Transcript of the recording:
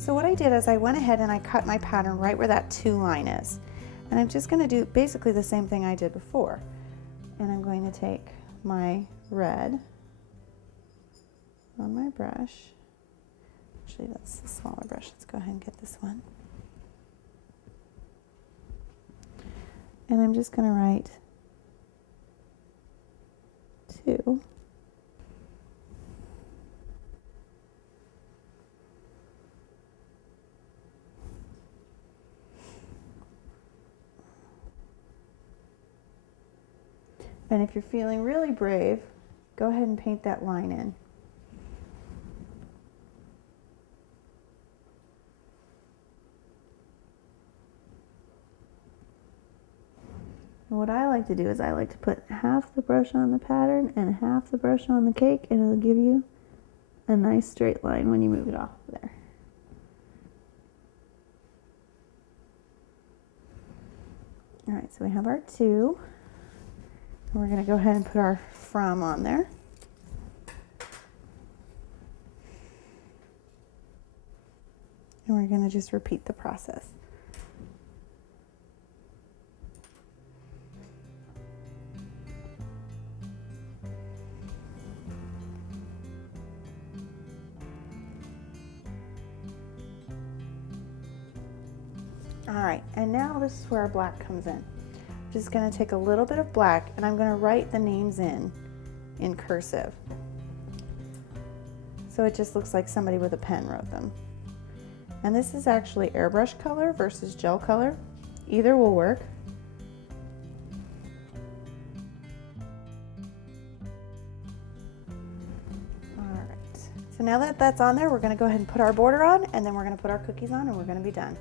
So what I did is I went ahead and I cut my pattern right where that 2 line is. And I'm just going to do basically the same thing I did before. And I'm going to take my red on my brush. Actually, that's the smaller brush. Let's go ahead and get this one. And I'm just going to write 2. And if you're feeling really brave, go ahead and paint that line in. And what I like to do is I like to put half the brush on the pattern and half the brush on the cake, and it'll give you a nice straight line when you move it off there. All right, so we have our 2. And we're going to go ahead and put our from on there. And we're going to just repeat the process. All right, and now this is where our black comes in. I'm just going to take a little bit of black and I'm going to write the names in cursive. So it just looks like somebody with a pen wrote them. And this is actually airbrush color versus gel color. Either will work. All right, so now that that's on there, we're going to go ahead and put our border on, and then we're going to put our cookies on, and we're going to be done.